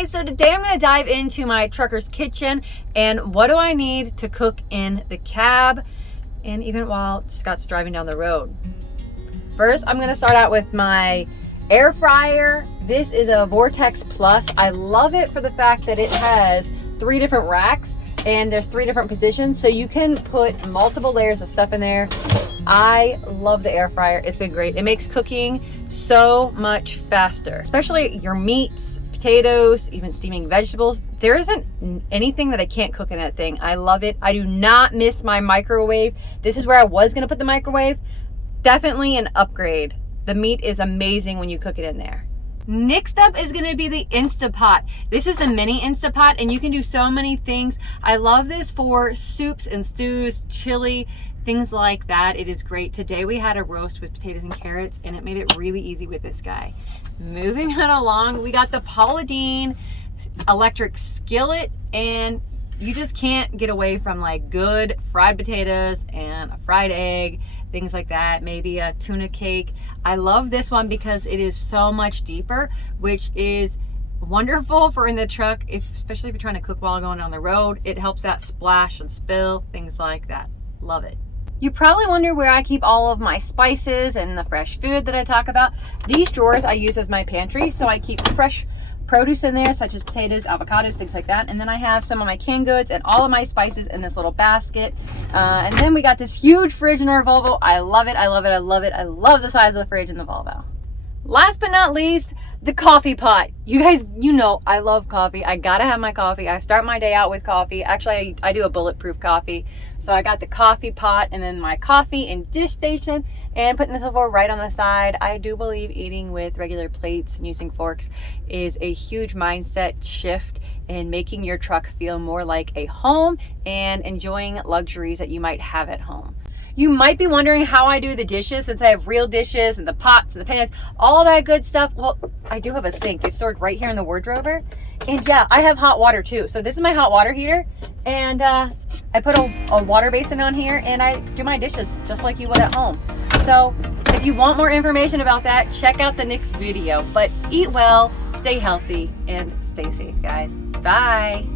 guys, so today I'm going to dive into my trucker's kitchen and what do I need to cook in the cab and even while Scott's driving down the road. First, I'm going to start out with my air fryer. This is a Vortex Plus. I love it for the fact that it has 3 different racks and there's 3 different positions, so you can put multiple layers of stuff in there. I love the air fryer. It's been great. It makes cooking so much faster, especially your meats, potatoes, even steaming vegetables. There isn't anything that I can't cook in that thing. I love it. I do not miss my microwave. This is where I was going to put the microwave. Definitely an upgrade. The meat is amazing when you cook it in there. Next up is going to be the Instapot. This is the mini Instapot and you can do so many things. I love this for soups and stews, chili, things like that. It is great. Today we had a roast with potatoes and carrots and it made it really easy with this guy. Moving on along, we got the Paula Dean electric skillet, and you just can't get away from like good fried potatoes and a fried egg, things like that, maybe a tuna cake. I love this one because it is so much deeper, which is wonderful for in the truck, especially if you're trying to cook while going down the road. It helps that splash and spill, things like that. Love it. You probably wonder where I keep all of my spices and the fresh food that I talk about. These drawers I use as my pantry, so I keep fresh produce in there, such as potatoes, avocados, things like that. And then I have some of my canned goods and all of my spices in this little basket. And then we got this huge fridge in our Volvo. I love it. I love it. I love it. I love the size of the fridge in the Volvo. Last but not least, the coffee pot. You guys, you know I love coffee. I gotta have my coffee. I start my day out with coffee. Actually, I do a bulletproof coffee. So I got the coffee pot and then my coffee and dish station and putting this over right on the side. I do believe eating with regular plates and using forks is a huge mindset shift in making your truck feel more like a home and enjoying luxuries that you might have at home. You might be wondering how I do the dishes, since I have real dishes and the pots and the pans, all that good stuff. Well, I do have a sink. It's stored right here in the wardrobe. And yeah, I have hot water too. So this is my hot water heater. And I put a water basin on here and I do my dishes just like you would at home. So if you want more information about that, check out the next video. But eat well, stay healthy, and stay safe, guys. Bye.